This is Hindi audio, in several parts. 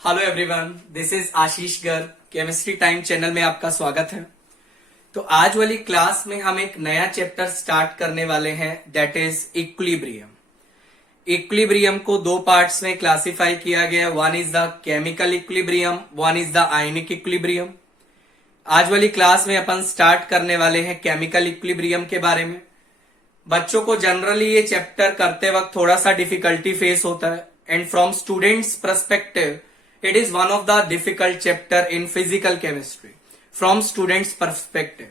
Hello everyone, this is Ashish Garg. Chemistry time channel में आपका स्वागत है। तो आज वाली क्लास में हम एक नया चैप्टर स्टार्ट करने वाले हैं, दैट इज इक्विलिब्रियम। इक्विलिब्रियम को दो पार्ट्स में क्लासिफाई किया गया। One is the chemical equilibrium, one is the ionic equilibrium. आज वाली क्लास में अपन स्टार्ट करने वाले हैं केमिकल इक्विलिब्रियम के बारे में। बच्चों को जनरली ये चैप्टर करते वक्त थोड़ा सा डिफिकल्टी फेस होता है, and from students perspective it is one of the difficult chapter in physical chemistry from students perspective,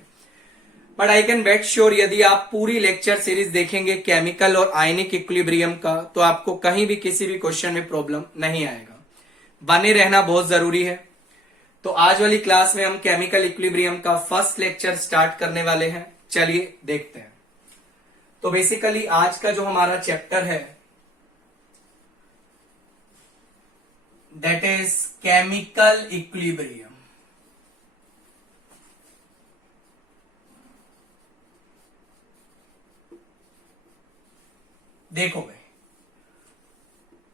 but I can bet sure यदि आप पूरी लेक्चर सीरीज देखेंगे केमिकल और आयनिक इक्विलिब्रियम का, तो आपको कहीं भी किसी भी क्वेश्चन में प्रॉब्लम नहीं आएगा। बने रहना बहुत जरूरी है। तो आज वाली क्लास में हम केमिकल इक्विलिब्रियम का फर्स्ट लेक्चर स्टार्ट करने वाले हैं। चलिए देखते हैं। तो बेसिकली आज का जो हमारा चैप्टर है that is chemical equilibrium। देखो भाई,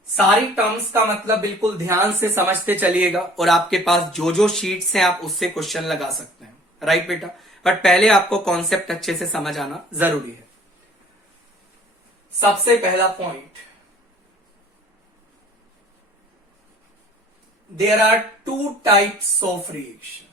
सारी टर्म्स का मतलब बिल्कुल ध्यान से समझते चलिएगा, और आपके पास जो जो शीट्स हैं आप उससे क्वेश्चन लगा सकते हैं, राइट बेटा। बट पहले आपको कॉन्सेप्ट अच्छे से समझ आना जरूरी है। सबसे पहला point, there are two types of reaction।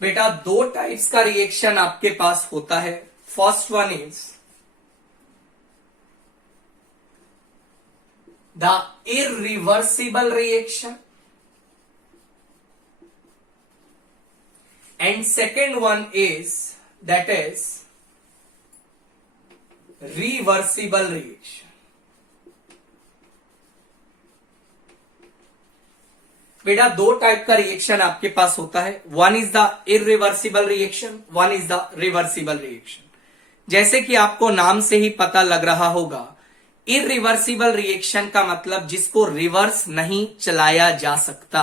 बेटा दो टाइप्स का रिएक्शन आपके पास होता है। First one is the irreversible reaction, and second one is that is reversible reaction. बेटा दो टाइप का रिएक्शन आपके पास होता है। One is the irreversible reaction, one is the reversible reaction. जैसे कि आपको नाम से ही पता लग रहा होगा, इरिवर्सिबल रिएक्शन का मतलब जिसको रिवर्स नहीं चलाया जा सकता,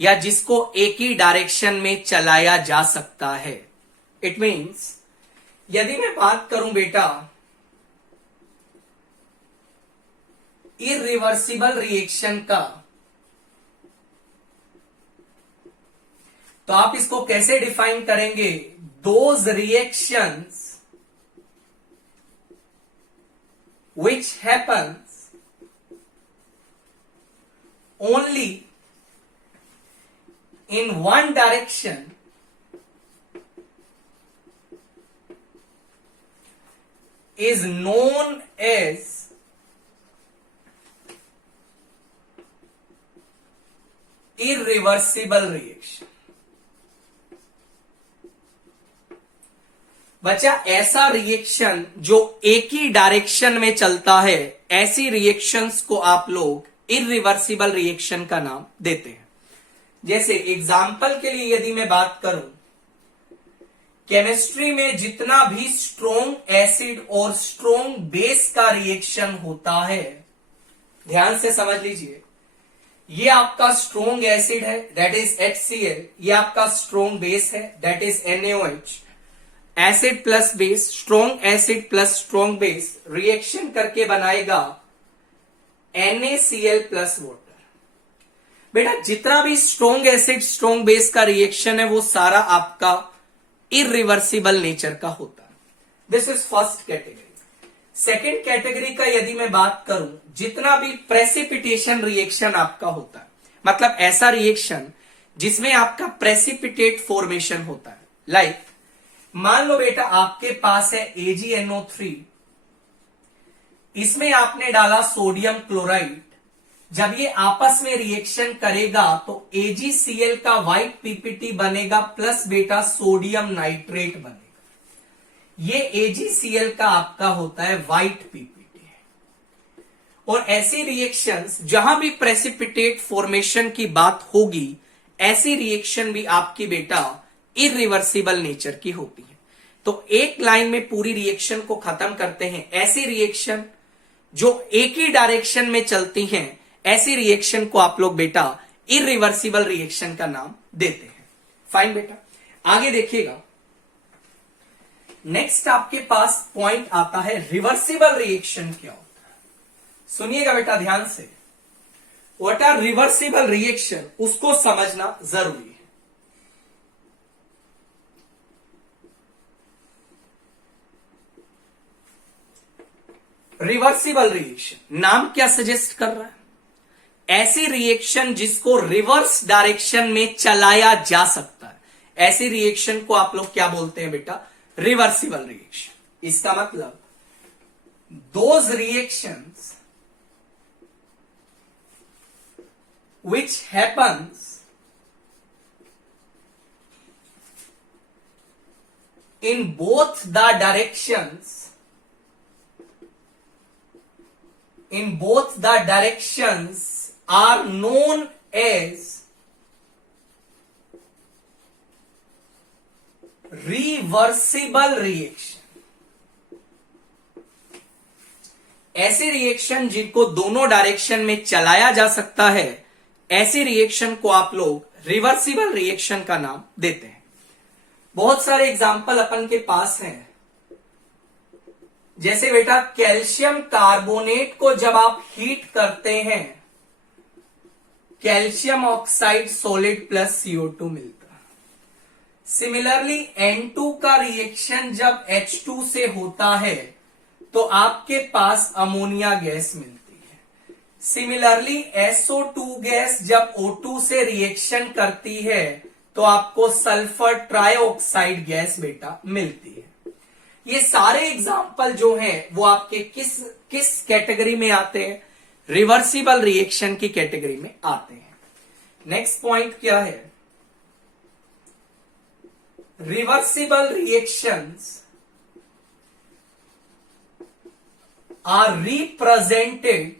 या जिसको एक ही डायरेक्शन में चलाया जा सकता है। इट मीन्स यदि मैं बात करूं बेटा इरिवर्सिबल रिएक्शन का, तो आप इसको कैसे डिफाइन करेंगे? Those reactions which happens only in one direction is known as irreversible reaction। बच्चा ऐसा रिएक्शन जो एक ही डायरेक्शन में चलता है, ऐसी रिएक्शंस को आप लोग इरिवर्सिबल रिएक्शन का नाम देते हैं। जैसे एग्जाम्पल के लिए यदि मैं बात करूं, केमिस्ट्री में जितना भी स्ट्रोंग एसिड और स्ट्रोंग बेस का रिएक्शन होता है, ध्यान से समझ लीजिए। ये आपका स्ट्रोंग एसिड है, दैट इज HCl। ये आपका स्ट्रोंग बेस है, that is NaOH। Acid plus base, strong acid plus strong base reaction करके बनाएगा NaCl प्लस वाटर। बेटा जितना भी स्ट्रोंग एसिड स्ट्रोंग बेस का रिएक्शन है वो सारा आपका इरिवर्सिबल नेचर का होता है। This is first category. Second category का यदि मैं बात करूं, जितना भी प्रेसिपिटेशन रिएक्शन आपका होता है, मतलब ऐसा रिएक्शन जिसमें आपका प्रेसिपिटेट फॉर्मेशन होता है। लाइक मान लो बेटा आपके पास है AgNO3, इसमें आपने डाला सोडियम क्लोराइड। जब ये आपस में रिएक्शन करेगा तो AgCl का व्हाइट पीपीटी बनेगा प्लस बेटा सोडियम नाइट्रेट बनेगा। ये AgCl का आपका होता है व्हाइट पीपीटी। और ऐसी रिएक्शंस जहां भी प्रेसिपिटेट फॉर्मेशन की बात होगी, ऐसी रिएक्शन भी आपकी बेटा इरिवर्सिबल नेचर की होती है। तो एक लाइन में पूरी रिएक्शन को खत्म करते हैं। ऐसी रिएक्शन जो एक ही डायरेक्शन में चलती हैं, ऐसी रिएक्शन को आप लोग बेटा इरिवर्सिबल रिएक्शन का नाम देते हैं। फाइन बेटा, आगे देखिएगा। नेक्स्ट आपके पास पॉइंट आता है रिवर्सिबल रिएक्शन क्या होता है। सुनिएगा बेटा ध्यान से, व्हाट आर रिवर्सिबल रिएक्शन, उसको समझना जरूरी है। रिवर्सिबल रिएक्शन नाम क्या सजेस्ट कर रहा है? ऐसी रिएक्शन जिसको रिवर्स डायरेक्शन में चलाया जा सकता है, ऐसी रिएक्शन को आप लोग क्या बोलते हैं बेटा? Reversible reaction. इसका मतलब those reactions which happens in both the directions are known as reversible reaction। ऐसी रिएक्शन जिनको दोनों डायरेक्शन में चलाया जा सकता है, ऐसी रिएक्शन को आप लोग रिवर्सिबल रिएक्शन का नाम देते हैं। बहुत सारे एग्जाम्पल अपन के पास हैं, जैसे बेटा कैल्शियम कार्बोनेट को जब आप हीट करते हैं, calcium oxide solid plus CO2 मिलता है। सिमिलरली N2 का रिएक्शन जब H2 से होता है तो आपके पास अमोनिया गैस मिलती है। सिमिलरली SO2 गैस जब O2 से रिएक्शन करती है तो आपको सल्फर ट्राइऑक्साइड गैस बेटा मिलती है। ये सारे एग्जाम्पल जो हैं वो आपके किस कैटेगरी में आते हैं? रिवर्सिबल रिएक्शन की कैटेगरी में आते हैं। नेक्स्ट पॉइंट क्या है? Reversible reactions are represented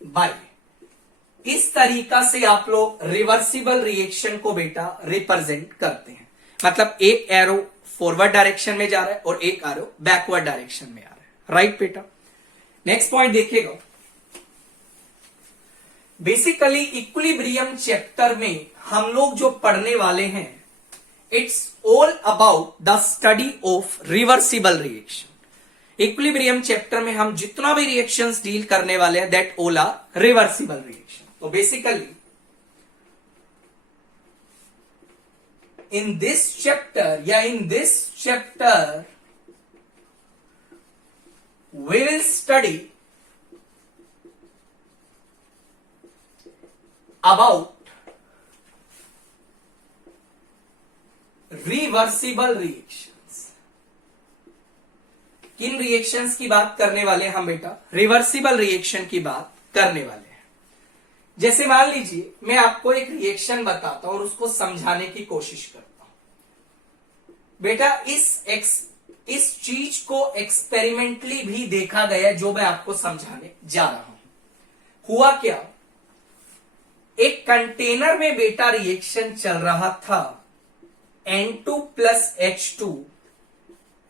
by, इस तरीका से आप लोग रिवर्सिबल रिएक्शन को बेटा रिप्रेजेंट करते हैं। मतलब एक एरो फॉरवर्ड डायरेक्शन में जा रहा है और एक एरो बैकवर्ड डायरेक्शन में आ रहा है, राइट बेटा। नेक्स्ट पॉइंट देखिएगा, बेसिकली इक्विलिब्रियम चैप्टर में हम लोग जो पढ़ने वाले हैं, it's all about the study of reversible reaction. Equilibrium chapter में हम जितना भी रिएक्शंस डील करने वाले हैं, that all are reversible reaction. तो basically in this chapter we will study about reversible reactions। किन रिएक्शंस की बात करने वाले हैं हम बेटा? रिवर्सिबल रिएक्शन की बात करने वाले हैं। जैसे मान लीजिए मैं आपको एक रिएक्शन बताता हूं और उसको समझाने की कोशिश करता हूं। बेटा इस चीज को एक्सपेरिमेंटली भी देखा गया जो मैं आपको समझाने जा रहा हूं। हुआ क्या, एक कंटेनर में बेटा रिएक्शन चल रहा था, N2 प्लस H2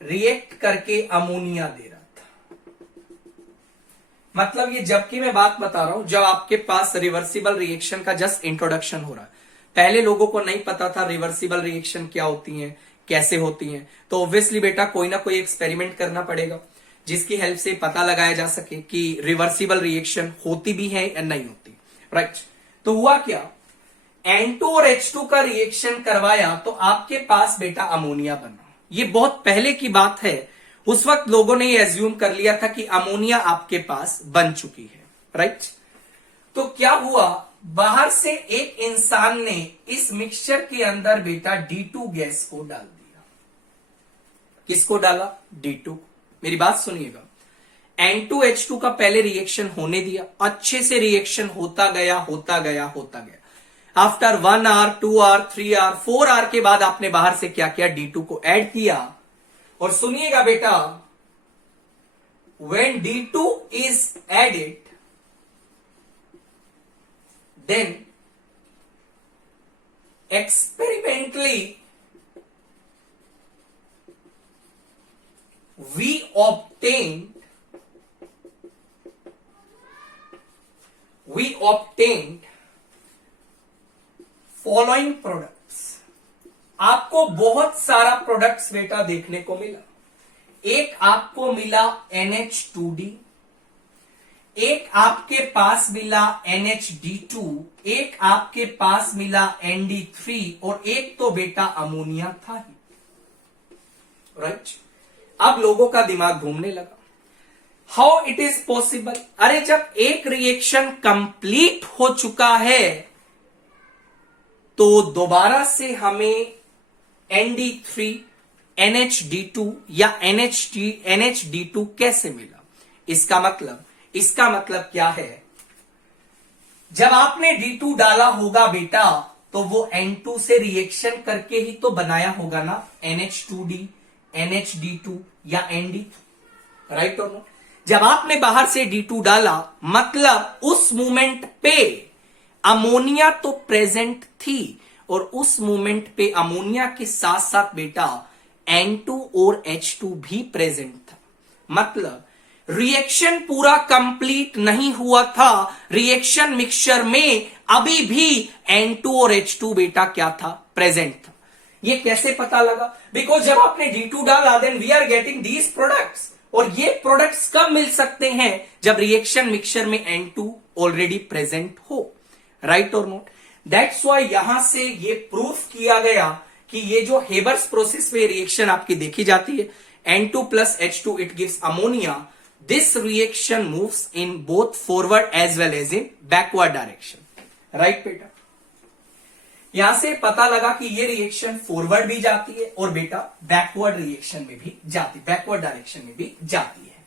रिएक्ट करके अमोनिया दे रहा था। मतलब ये जबकि मैं बात बता रहा हूं जब आपके पास रिवर्सिबल रिएक्शन का जस्ट इंट्रोडक्शन हो रहा है। पहले लोगों को नहीं पता था रिवर्सिबल रिएक्शन क्या होती हैं, कैसे होती हैं। तो ऑब्वियसली बेटा कोई ना कोई एक्सपेरिमेंट करना पड़ेगा जिसकी हेल्प से पता लगाया जा सके कि रिवर्सिबल रिएक्शन होती भी है या नहीं होती, राइट। तो हुआ क्या, N2 और H2 का रिएक्शन करवाया तो आपके पास बेटा अमोनिया बना। ये बहुत पहले की बात है, उस वक्त लोगों ने ये एज्यूम कर लिया था कि अमोनिया आपके पास बन चुकी है, राइट। तो क्या हुआ, बाहर से एक इंसान ने इस मिक्सचर के अंदर बेटा D2 गैस को डाल दिया। किसको डाला? D2। मेरी बात सुनिएगा, N2H2 का पहले रिएक्शन होने दिया, अच्छे से रिएक्शन होता गया होता गया होता गया। After 1 hour 2 hour 3 hour 4 hour के बाद आपने बाहर से क्या किया, D2 को ऐड किया। और सुनिएगा बेटा, when D2 is added, then experimentally we obtained following products। आपको बहुत सारा प्रोडक्ट्स बेटा देखने को मिला। एक आपको मिला NH2D, एक आपके पास मिला NH2, एक आपके पास मिला ND3 और एक तो बेटा अमोनिया था ही। राइट, अब लोगों का दिमाग घूमने लगा, हाउ इट इज पॉसिबल। अरे जब एक रिएक्शन कंप्लीट हो चुका है तो दोबारा से हमें ND3 NHD2 या NHD2 कैसे मिला। इसका मतलब क्या है, जब आपने D2 डाला होगा बेटा तो वो N2 से रिएक्शन करके ही तो बनाया होगा ना NH2D, NHD2 या ND, राइट और नो। जब आपने बाहर से D2 डाला मतलब उस मोमेंट पे अमोनिया तो प्रेजेंट थी और उस मोमेंट पे अमोनिया के साथ साथ बेटा N2 और H2 भी प्रेजेंट था। मतलब रिएक्शन पूरा कंप्लीट नहीं हुआ था, रिएक्शन मिक्सचर में अभी भी N2 और H2 बेटा क्या था, प्रेजेंट था। ये कैसे पता लगा, बिकॉज जब आपने D2 डाला then we are getting these products, और ये प्रोडक्ट्स कब मिल सकते हैं, जब रिएक्शन मिक्सचर में N2 ऑलरेडी प्रेजेंट हो, राइट और नॉट। दैट्स व्हाई यहां से ये प्रूफ किया गया कि ये जो हेबर्स प्रोसेस में रिएक्शन आपकी देखी जाती है N2 plus H2 it gives ammonia, this reaction moves in both forward as well as in backward direction, right बेटा। यहां से पता लगा कि ये रिएक्शन फॉरवर्ड भी जाती है और बेटा बैकवर्ड रिएक्शन में भी जाती, बैकवर्ड डायरेक्शन में भी जाती है।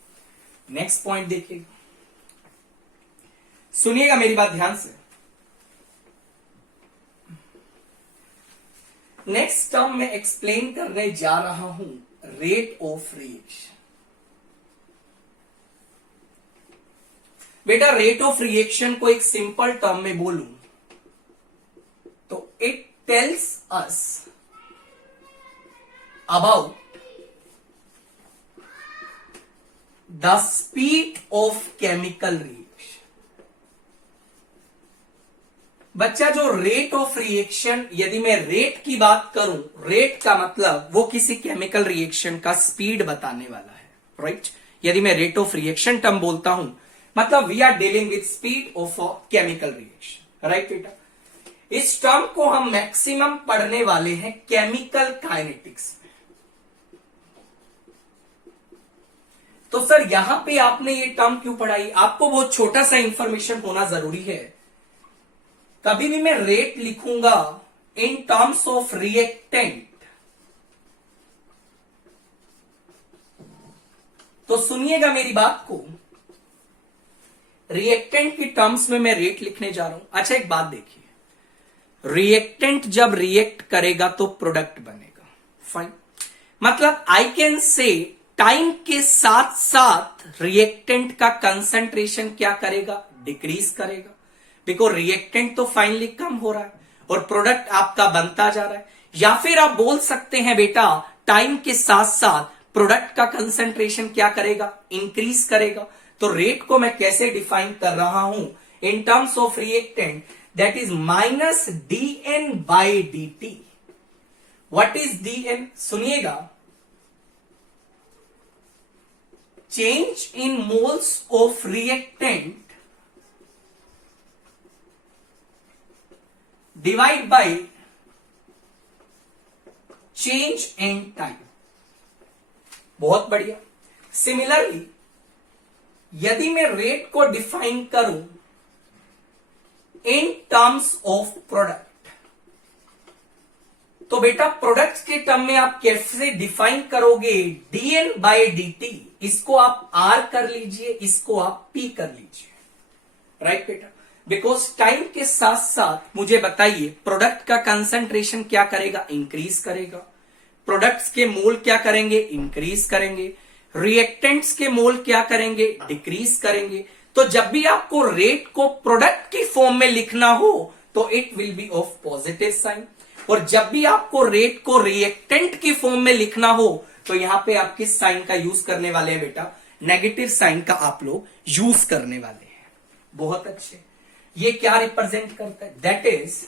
नेक्स्ट पॉइंट देखिएगा, सुनिएगा मेरी बात ध्यान से। नेक्स्ट टर्म में एक्सप्लेन करने जा रहा हूं रेट ऑफ रिएक्शन। बेटा रेट ऑफ रिएक्शन को एक सिंपल टर्म में बोलूं तो it tells us about the speed of chemical reaction. बच्चा जो रेट ऑफ रिएक्शन, यदि मैं रेट की बात करूं, रेट का मतलब वो किसी केमिकल रिएक्शन का स्पीड बताने वाला है, राइट। यदि मैं रेट ऑफ रिएक्शन टर्म बोलता हूं मतलब we are dealing with speed of a chemical reaction, right बेटा। इस टर्म को हम मैक्सिमम पढ़ने वाले हैं केमिकल काइनेटिक्स में। तो सर यहां पे आपने ये टर्म क्यों पढ़ाई, आपको बहुत छोटा सा इंफॉर्मेशन होना जरूरी है। कभी भी मैं रेट लिखूंगा इन टर्म्स ऑफ रिएक्टेंट तो सुनिएगा मेरी बात को, रिएक्टेंट की टर्म्स में मैं रेट लिखने जा रहा हूं। अच्छा एक बात देखिए, रिएक्टेंट जब रिएक्ट करेगा तो प्रोडक्ट बनेगा, फाइन। मतलब आई कैन से टाइम के साथ साथ रिएक्टेंट का कंसंट्रेशन क्या करेगा, डिक्रीज करेगा, बिकॉज रिएक्टेंट तो फाइनली कम हो रहा है और प्रोडक्ट आपका बनता जा रहा है। या फिर आप बोल सकते हैं बेटा टाइम के साथ साथ प्रोडक्ट का कंसंट्रेशन क्या करेगा, इंक्रीज करेगा। तो रेट को मैं कैसे डिफाइन कर रहा हूं in terms of reactant, that is minus dN by dt। What is dN, सुनिएगा, change in moles of reactant divide by change in time. बहुत बढ़िया। सिमिलरली यदि मैं रेट को डिफाइन करूं इन टर्म्स ऑफ प्रोडक्ट, तो बेटा प्रोडक्ट के टर्म में आप कैसे डिफाइन करोगे, dN बाई dt। इसको आप R कर लीजिए, इसको आप P कर लीजिए, राइट बेटा। बिकॉज टाइम के साथ साथ मुझे बताइए प्रोडक्ट का कंसंट्रेशन क्या करेगा, इंक्रीज करेगा। प्रोडक्ट्स के मोल क्या करेंगे, इंक्रीज करेंगे। रिएक्टेंट्स के मोल क्या करेंगे, डिक्रीज करेंगे। तो जब भी आपको रेट को प्रोडक्ट की फॉर्म में लिखना हो तो it will be of positive sign, और जब भी आपको रेट को रिएक्टेंट की फॉर्म में लिखना हो तो यहां पे आप किस साइन का यूज करने वाले हैं बेटा, नेगेटिव साइन का आप लोग यूज करने वाले हैं। बहुत अच्छे। ये क्या रिप्रेजेंट करता है, that is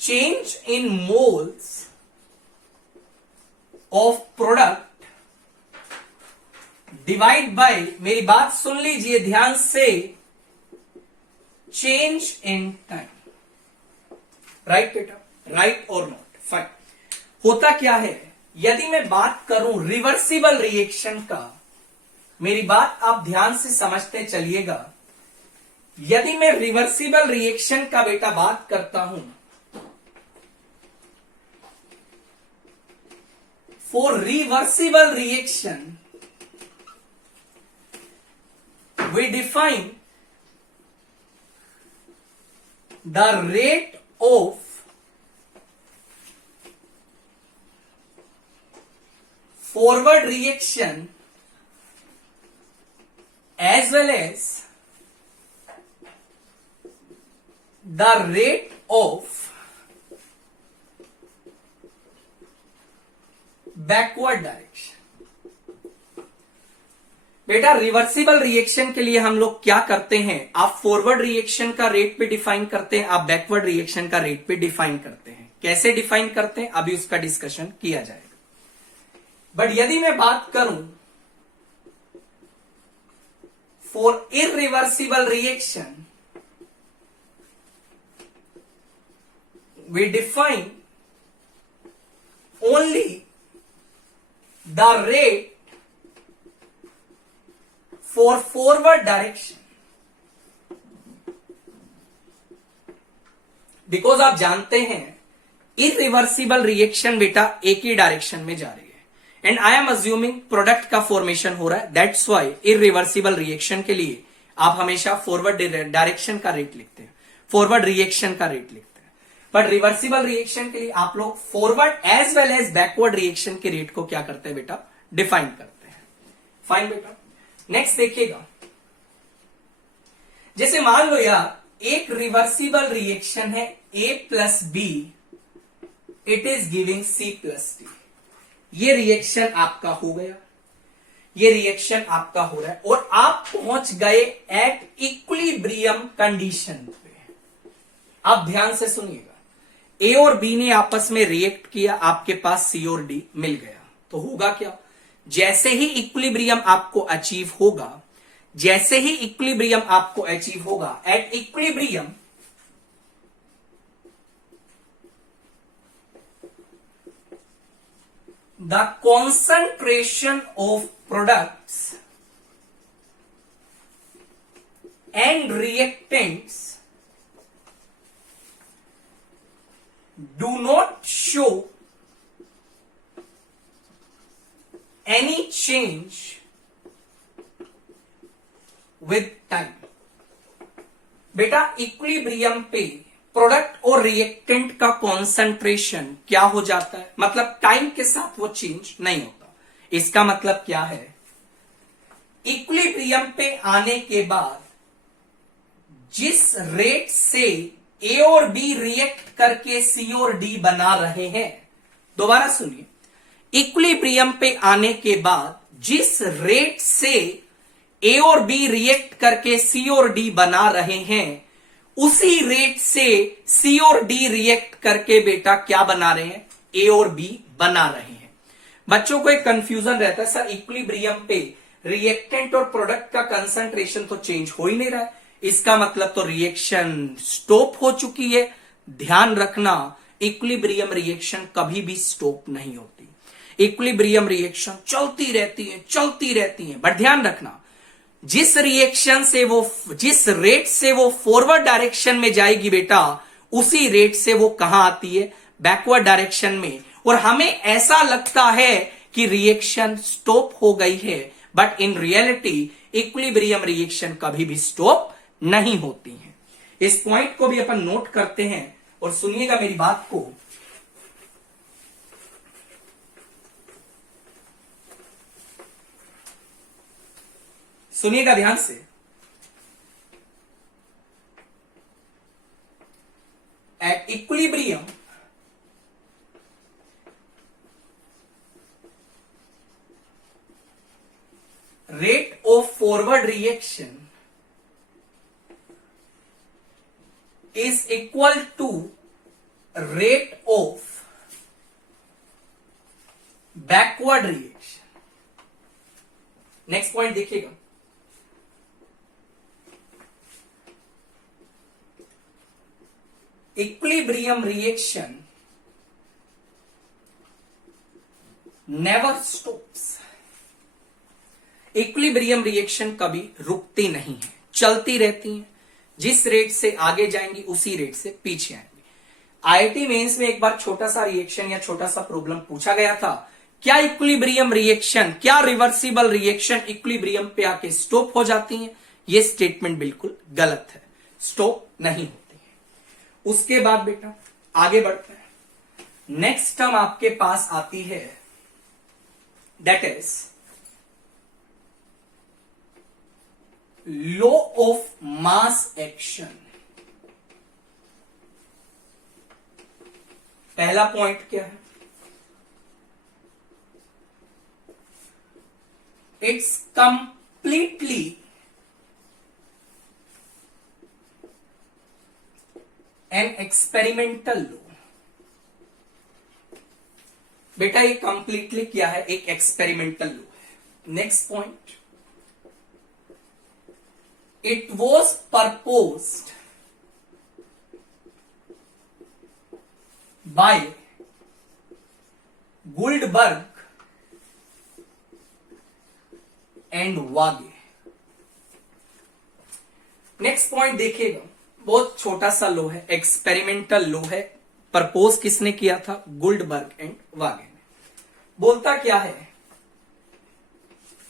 change in moles of product divide by, मेरी बात सुन लीजिए ध्यान से, change in time. राइट बेटा, राइट और नॉट? फाइन. होता क्या है, यदि मैं बात करूं रिवर्सिबल रिएक्शन का, मेरी बात आप ध्यान से समझते चलिएगा. यदि मैं रिवर्सिबल रिएक्शन का बेटा बात करता हूं, for reversible reaction we define the rate of forward reaction as well as the rate of backward direction. बेटा रिवर्सिबल रिएक्शन के लिए हम लोग क्या करते हैं, आप फॉरवर्ड रिएक्शन का रेट पे डिफाइन करते हैं, आप बैकवर्ड रिएक्शन का रेट पे डिफाइन करते हैं. कैसे डिफाइन करते हैं अभी उसका डिस्कशन किया जाएगा. बट यदि मैं बात करूं for irreversible reaction, we define only the rate for forward direction. Because आप जानते हैं इरिवर्सिबल रिएक्शन बेटा एक ही डायरेक्शन में जा रही है, and I am assuming product का फॉर्मेशन हो रहा है. दैट्स वाई इरिवर्सिबल रिएक्शन के लिए आप हमेशा फॉरवर्ड डायरेक्शन का रेट लिखते हैं, फॉरवर्ड रिएक्शन का रेट लिखते हैं. बट रिवर्सिबल रिएक्शन के लिए आप लोग forward as well as backward reaction के रेट को क्या करते हैं बेटा, डिफाइन करते हैं. फाइन बेटा. नेक्स्ट देखिएगा, जैसे मान लो यार एक रिवर्सिबल रिएक्शन है A plus B, it is giving C plus D. ये रिएक्शन आपका हो गया, ये रिएक्शन आपका हो रहा है और आप पहुंच गए एट इक्विलिब्रियम कंडीशन पे. अब ध्यान से सुनिएगा, ए और बी ने आपस में रिएक्ट किया, आपके पास सी और डी मिल गया. तो होगा क्या, जैसे ही इक्विलिब्रियम आपको अचीव होगा, जैसे ही इक्विलिब्रियम आपको अचीव होगा, at equilibrium the concentration of products and reactants do not show any change with time. बेटा इक्विलिब्रियम पे प्रोडक्ट और रिएक्टेंट का कॉन्सेंट्रेशन क्या हो जाता है, मतलब टाइम के साथ वो चेंज नहीं होता. इसका मतलब क्या है, इक्विलिब्रियम पे आने के बाद जिस रेट से ए और बी रिएक्ट करके सी और डी बना रहे हैं, दोबारा सुनिए, इक्विलिब्रियम पे आने के बाद जिस रेट से ए और बी रिएक्ट करके सी और डी बना रहे हैं, उसी रेट से सी और डी रिएक्ट करके बेटा क्या बना रहे हैं, ए और बी बना रहे हैं. बच्चों को एक कंफ्यूजन रहता है, सर इक्विलिब्रियम पे रिएक्टेंट और प्रोडक्ट का कंसंट्रेशन तो चेंज हो ही नहीं रहा है, इसका मतलब तो रिएक्शन स्टॉप हो चुकी है. ध्यान रखना, इक्विलिब्रियम रिएक्शन कभी भी स्टॉप नहीं होती, इक्विलिब्रियम रिएक्शन चलती रहती है. बट ध्यान रखना, जिस रिएक्शन से वो, जिस रेट से वो फॉरवर्ड डायरेक्शन में जाएगी बेटा, उसी रेट से वो कहां आती है, बैकवर्ड डायरेक्शन में. और हमें ऐसा लगता है कि रिएक्शन स्टॉप हो गई है, but in reality equilibrium reaction कभी भी स्टॉप नहीं होती है. इस पॉइंट को भी अपन नोट करते हैं और सुनिएगा मेरी बात को. सुनिएगा ध्यान से, at equilibrium rate of forward reaction is equal to rate of backward reaction. Next point देखिएगा, equilibrium reaction never stops. Equilibrium reaction कभी रुकती नहीं है, चलती रहती है। जिस रेट से आगे जाएंगी उसी रेट से पीछे आएंगी। आईआईटी मेंस में एक बार छोटा सा रिएक्शन या छोटा सा प्रॉब्लम पूछा गया था, क्या इक्विलिब्रियम रिएक्शन, क्या रिवर्सिबल रिएक्शन इक्विलिब्रियम पे आके स्टॉप हो जाती हैं? ये स्टेटमेंट बिल्कुल गलत है, स्टॉप नहीं होती है। उसके बाद बेटा आगे बढ़ते हैं। नेक्स्ट टर्म आपके पास आती है, that is law of mass action. पहला पॉइंट क्या है? It's completely an experimental law. बेटा ये कंप्लीटली क्या है? एक एक्सपेरिमेंटल लॉ है। Next point, it was proposed by Guldberg and Waage. Next point देखिएगा, बहुत छोटा सा लो है, एक्सपेरिमेंटल लो है। प्रपोज किसने किया था? गुल्डबर्ग एंड वागे ने। बोलता क्या है?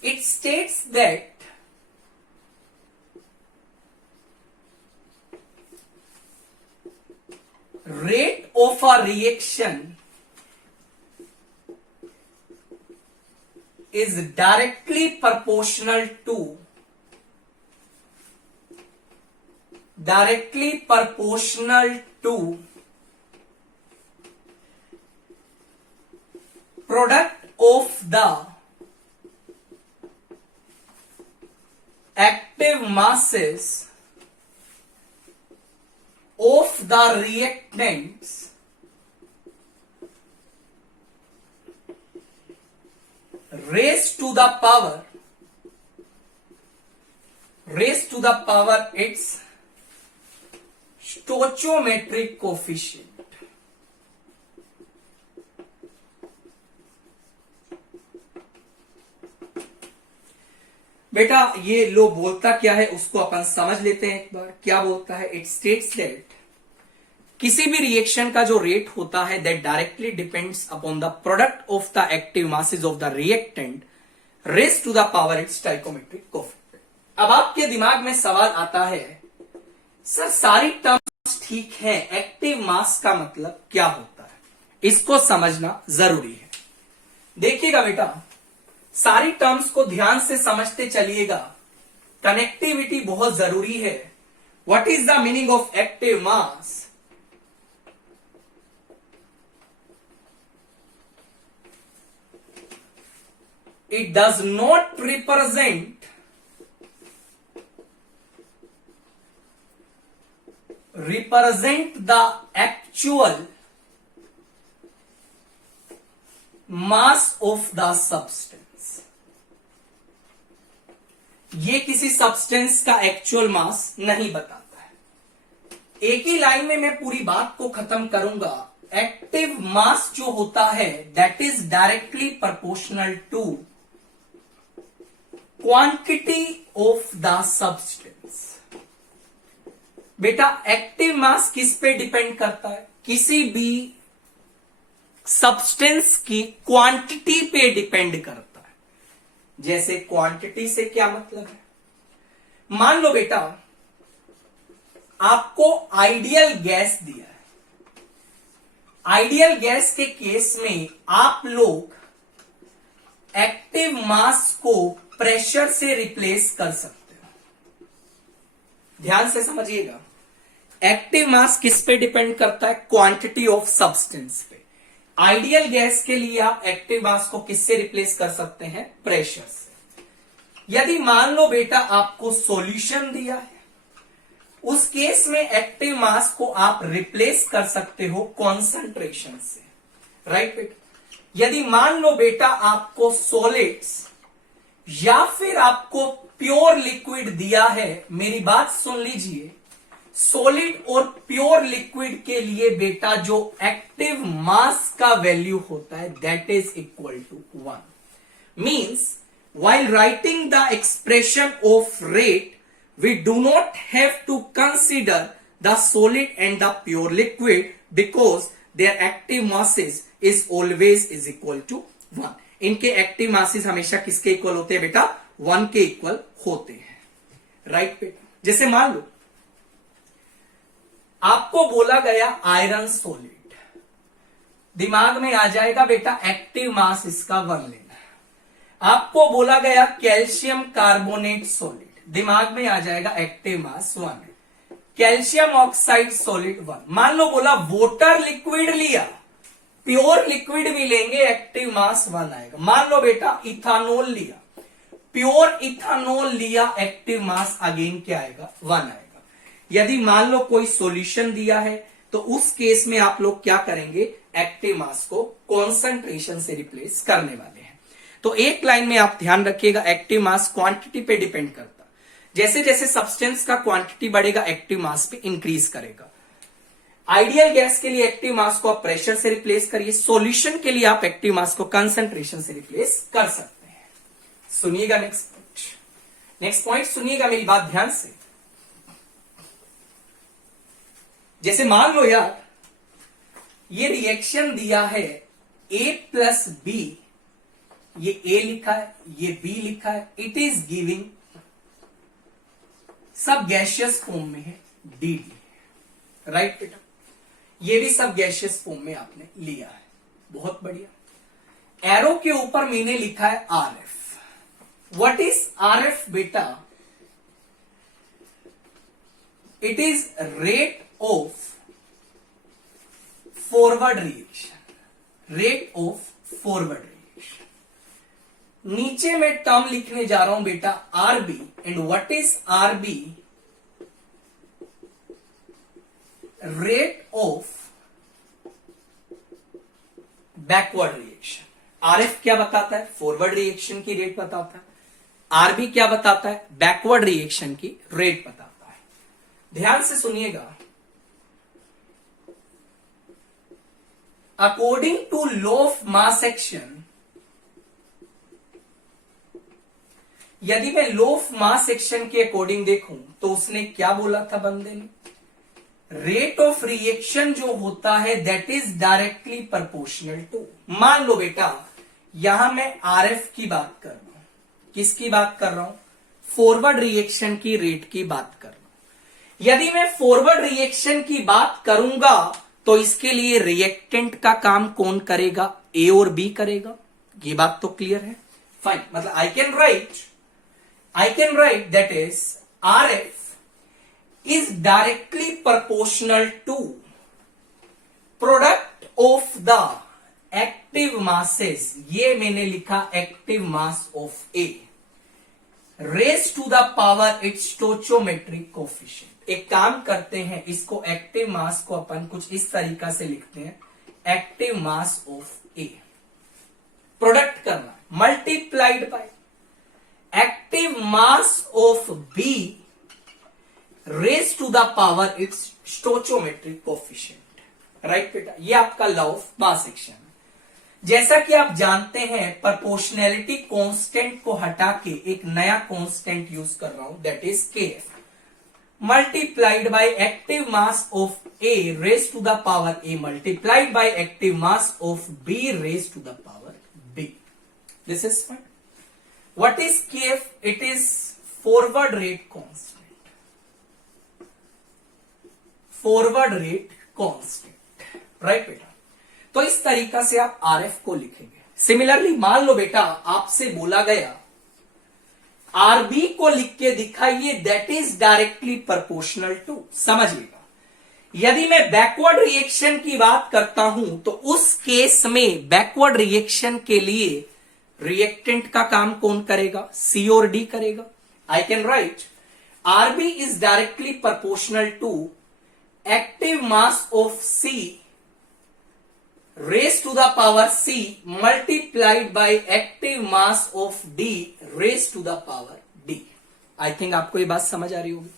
It states that rate of a reaction is directly proportional to product of the active masses of the reactants raised to the power its stoichiometric coefficient। बेटा ये लो बोलता क्या है उसको अपन समझ लेते हैं एक बार। क्या बोलता है? इट स्टेट्स दैट किसी भी रिएक्शन का जो रेट होता है that directly depends upon the product of the active masses of the reactant raised to the power its stoichiometric coefficient. अब आपके दिमाग में सवाल आता है, सर सारी टर्म्स ठीक है, एक्टिव मास का मतलब क्या होता है? इसको समझना जरूरी है। देखिएगा बेटा, सारी टर्म्स को ध्यान से समझते चलिएगा, कनेक्टिविटी बहुत जरूरी है। What is the meaning of active mass? It does not represent the actual mass of the substance. ये किसी सब्सटेंस का एक्चुअल मास नहीं बताता है। एक ही लाइन में मैं पूरी बात को खत्म करूंगा। एक्टिव मास जो होता है that is directly proportional to quantity of the substance. बेटा एक्टिव मास किस पे डिपेंड करता है? किसी भी सब्सटेंस की क्वांटिटी पे डिपेंड करता है। जैसे क्वांटिटी से क्या मतलब है? मान लो बेटा आपको आइडियल गैस दिया है। आइडियल गैस के केस में आप लोग एक्टिव मास को प्रेशर से रिप्लेस कर सकते हो। ध्यान से समझिएगा, एक्टिव मास किस पे डिपेंड करता है? क्वांटिटी ऑफ सब्सटेंस पे। आइडियल गैस के लिए आप एक्टिव मास को किससे रिप्लेस कर सकते हैं? प्रेशर से। यदि मान लो बेटा आपको सॉल्यूशन दिया है, उस केस में एक्टिव मास को आप रिप्लेस कर सकते हो कॉन्सेंट्रेशन से, राइट बेटा। यदि मान लो बेटा आपको सॉलिड्स या फिर आपको प्योर लिक्विड दिया है, मेरी बात सुन लीजिए, सॉलिड और प्योर लिक्विड के लिए बेटा जो एक्टिव मास का वैल्यू होता है that is equal to 1। Means while writing the expression of rate we do not have to consider the solid and the pure liquid because their active masses is always is equal to 1। इनके एक्टिव मासेस हमेशा किसके इक्वल होते हैं बेटा? 1 के इक्वल होते हैं, राइट बेटा। जैसे मान लो आपको बोला गया आयरन सॉलिड, दिमाग में आ जाएगा बेटा एक्टिव मास इसका 1 लेना। आपको बोला गया कैल्शियम कार्बोनेट सॉलिड, दिमाग में आ जाएगा एक्टिव मास 1 है। Calcium oxide solid 1। मान लो बोला वाटर लिक्विड लिया, प्योर लिक्विड भी लेंगे एक्टिव मास 1 आएगा। मान लो बेटा इथानोल लिया, प्योर इथानोल लिया, एक्टिव मास अगेन क्या आएगा? 1 आएगा। यदि मान लो कोई सॉल्यूशन दिया है तो उस केस में आप लोग क्या करेंगे? एक्टिव मास को कॉन्सेंट्रेशन से रिप्लेस करने वाले हैं। तो एक लाइन में आप ध्यान रखिएगा, एक्टिव मास क्वांटिटी पे डिपेंड करता, जैसे जैसे सब्सटेंस का क्वांटिटी बढ़ेगा एक्टिव मास पे इंक्रीज करेगा। आइडियल गैस के लिए एक्टिव मास को आप प्रेशर से रिप्लेस करिए, सॉल्यूशन के लिए आप एक्टिव मास को कंसंट्रेशन से रिप्लेस कर सकते हैं। सुनिएगा नेक्स्ट पॉइंट सुनिएगा, मेरी बात ध्यान से। जैसे मान लो यार ये रिएक्शन दिया है A प्लस बी, ये A लिखा है, ये B लिखा है, इट इज गिविंग, सब गैशियस फॉर्म में है, डी, राइट बेटा। ये भी सब गैशियस फॉर्म में आपने लिया है, बहुत बढ़िया। एरो के ऊपर मैंने लिखा है RF। व्हाट इज RF बेटा? It is rate of forward reaction, rate of forward reaction. नीचे मैं टर्म लिखने जा रहा हूं बेटा RB, and what is RB? Rate of backward reaction. RF क्या बताता है? फॉरवर्ड रिएक्शन की रेट बताता है। RB क्या बताता है? बैकवर्ड रिएक्शन की रेट बताता है। ध्यान से सुनिएगा, according to law of mass action, यदि मैं लॉ ऑफ मास एक्शन के अकॉर्डिंग देखूं तो उसने क्या बोला था बंदे ने? रेट ऑफ रिएक्शन जो होता है that is directly proportional to. मान लो बेटा यहां मैं RF की बात कर रहा हूं, किसकी बात कर रहा हूं? फॉरवर्ड रिएक्शन की रेट की बात कर रहा हूं। यदि मैं फॉरवर्ड रिएक्शन की बात करूंगा तो इसके लिए रिएक्टेंट का काम कौन करेगा? A और B करेगा। ये बात तो क्लियर है, फाइन। मतलब I can write that is RF is directly proportional to product of the active masses, ये मैंने लिखा active mass of A raised to the power its stoichiometric coefficient। एक काम करते हैं, इसको एक्टिव मास को अपन कुछ इस तरीका से लिखते हैं, active mass of A product करना multiplied by active mass of B raise to the power its stoichiometric coefficient, right बेटा। ये आपका लॉ ऑफ मास एक्शन है। जैसा कि आप जानते हैं प्रोपोर्शनैलिटी कांस्टेंट को हटा के एक नया कांस्टेंट यूज कर रहा हूं that is KF multiplied by active mass of A raise to the power A multiplied by active mass of B raise to the power B। This is fine. What is KF? It is forward rate constant, forward rate constant, right बेटा। तो इस तरीका से आप RF को लिखेंगे। सिमिलरली मान लो बेटा आपसे बोला गया RB को लिख के दिखाइए that is directly proportional to. समझिएगा, यदि मैं बैकवर्ड रिएक्शन की बात करता हूं तो उस केस में बैकवर्ड रिएक्शन के लिए रिएक्टेंट का काम कौन करेगा? C और D करेगा। I can write RB is directly proportional to active mass of C raised to the power C multiplied by active mass of D raised to the power D. I think आपको ये बात समझ आ रही होगी।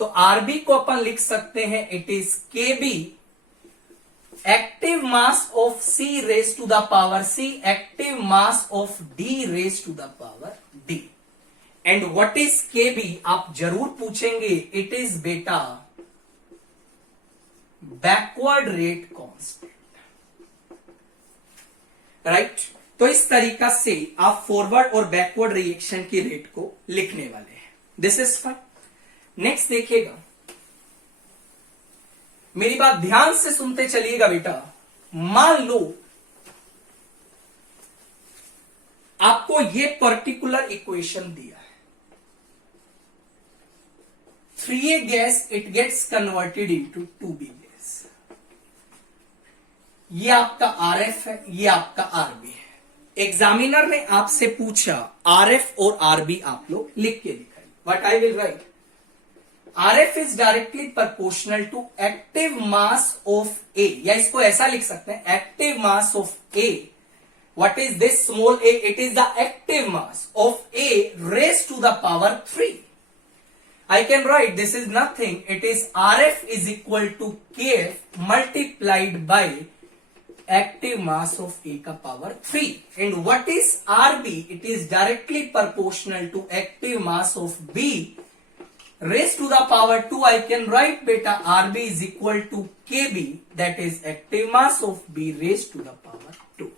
तो RB को अपन लिख सकते हैं it is KB active mass of C raised to the power C active mass of D raised to the power D. And what is KB आप जरूर पूछेंगे, इट इज बेटा बैकवर्ड रेट कांस्टेंट, राइट। तो इस तरीका से आप फॉरवर्ड और बैकवर्ड रिएक्शन की रेट को लिखने वाले हैं। This is fine. नेक्स्ट देखिएगा, मेरी बात ध्यान से सुनते चलिएगा बेटा। मान लो आपको ये पर्टिकुलर इक्वेशन दिया है, 3A gas it gets converted into 2B gas। ये आपका RF है, ये आपका RB है। एग्जामिनर ने आपसे पूछा RF और RB आप लोग लिख के दिखाइए। What I will write, RF is directly proportional to active mass of A, या इसको ऐसा लिख सकते हैं active mass of A। What is this small a? It is the active mass of A raised to the power 3। I can write this is nothing, it is RF is equal to KF multiplied by active mass of A ka power 3. And what is RB? It is directly proportional to active mass of B raised to the power 2. I can write beta RB is equal to KB, that is active mass of B raised to the power 2.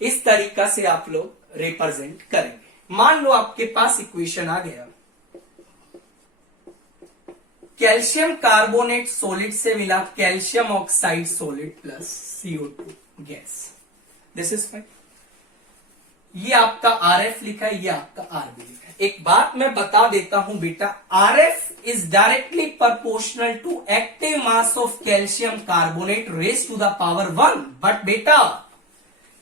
इस तरीका से आप लोग रिप्रेजेंट करेंगे। मान लो आपके पास इक्वेशन आ गया, कैल्शियम कार्बोनेट सॉलिड से मिला calcium oxide solid plus CO2 gas. This is fine. ये आपका RF लिखा है, ये आपका RB लिखा है। एक बात मैं बता देता हूं बेटा, RF is directly proportional to active mass of calcium carbonate raise to the power 1। But बेटा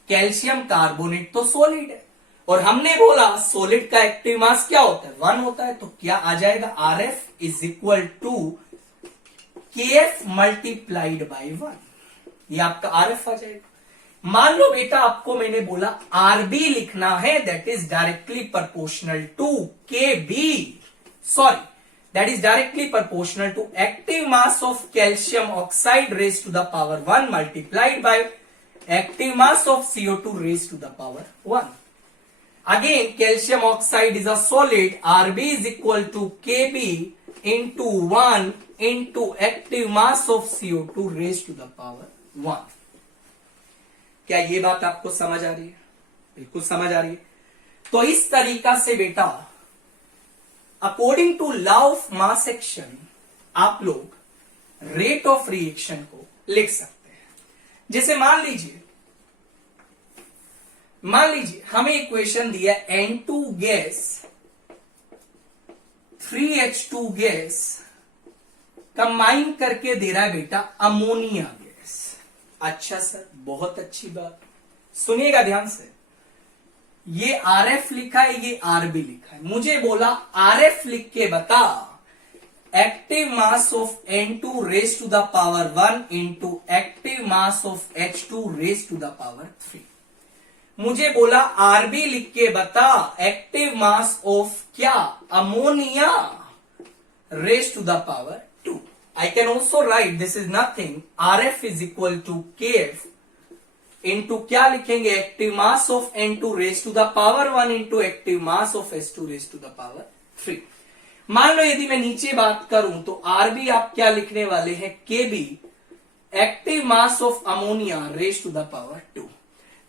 कैल्शियम कार्बोनेट तो सॉलिड है और हमने बोला सॉलिड का एक्टिव मास क्या होता है, 1 होता है। तो क्या आ जाएगा, RF is equal to KF multiplied by 1। ये आपका RF आ जाएगा। मान लो बेटा आपको मैंने बोला RB लिखना है, that is directly proportional to KB, sorry that is directly proportional to active mass of calcium oxide raise to the power 1 multiplied by active mass of CO2 raised to the power 1. Again, calcium oxide is a solid. RB is equal to KB into 1 into active mass of CO2 raised to the power 1. क्या ये बात आपको समझ आ रही है? बिल्कुल समझ आ रही है। तो इस तरीका से बेटा according to law of mass action आप लोग रेट ऑफ रिएक्शन को लिख सकते हैं। जैसे मान लीजिए हमें इक्वेशन दिया N2 gas 3H2 gas combine करके दे रहा है बेटा अमोनिया गैस। अच्छा सर, बहुत अच्छी बात, सुनिएगा ध्यान से। ये RF लिखा है, ये RB लिखा है। मुझे बोला RF लिख के बता active mass of N2 raise to the power 1 into active mass of H2 raise to the power 3। मुझे बोला RB लिख के बता एक्टिव मास ऑफ क्या, ammonia raise to the power 2। I can also write this is nothing, RF is equal to KF into क्या लिखेंगे, active mass of N2 raise to the power 1 into active mass of H2 raise to the power 3। मान लो यदि मैं नीचे बात करूं तो RB आप क्या लिखने वाले हैं, KB active mass of ammonia raise to the power 2।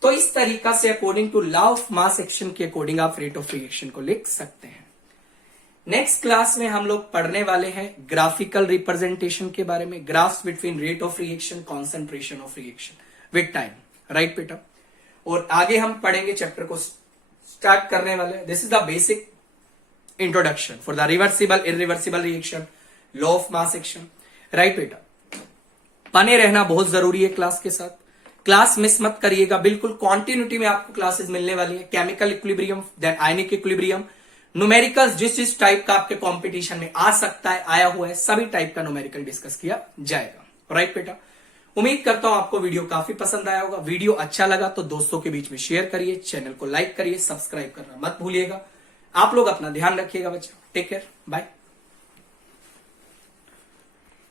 तो इस तरीका से according to law of mass action के अकॉर्डिंग आप रेट ऑफ रिएक्शन को लिख सकते हैं। नेक्स्ट क्लास में हम लोग पढ़ने वाले हैं ग्राफिकल रिप्रेजेंटेशन के बारे में, graphs between rate of reaction, concentration of reaction with time, right बेटा। और आगे हम पढ़ेंगे चैप्टर को स्टार्ट करने वाले। This is the basic introduction for the reversible irreversible reaction, law of mass action, right बेटा। बने रहना बहुत जरूरी है क्लास के साथ, क्लास मिस मत करिएगा। बिल्कुल कॉन्टिन्यूटी में आपको क्लासेस मिलने वाली है। Chemical equilibrium, then ionic equilibrium, numericals जिस जिस टाइप का आपके कंपटीशन में आ सकता है, आया हुआ है, सभी टाइप का न्यूमेरिकल डिस्कस किया जाएगा। राइट बेटा, उम्मीद करता हूं आपको वीडियो काफी पसंद आया होगा। वीडियो अच्छा लगा तो दोस्तों के बीच में शेयर करिए, चैनल को लाइक करिए, सब्सक्राइब करना मत भूलिएगा। आप लोग अपना ध्यान रखिएगा बच्चों। Take care, bye.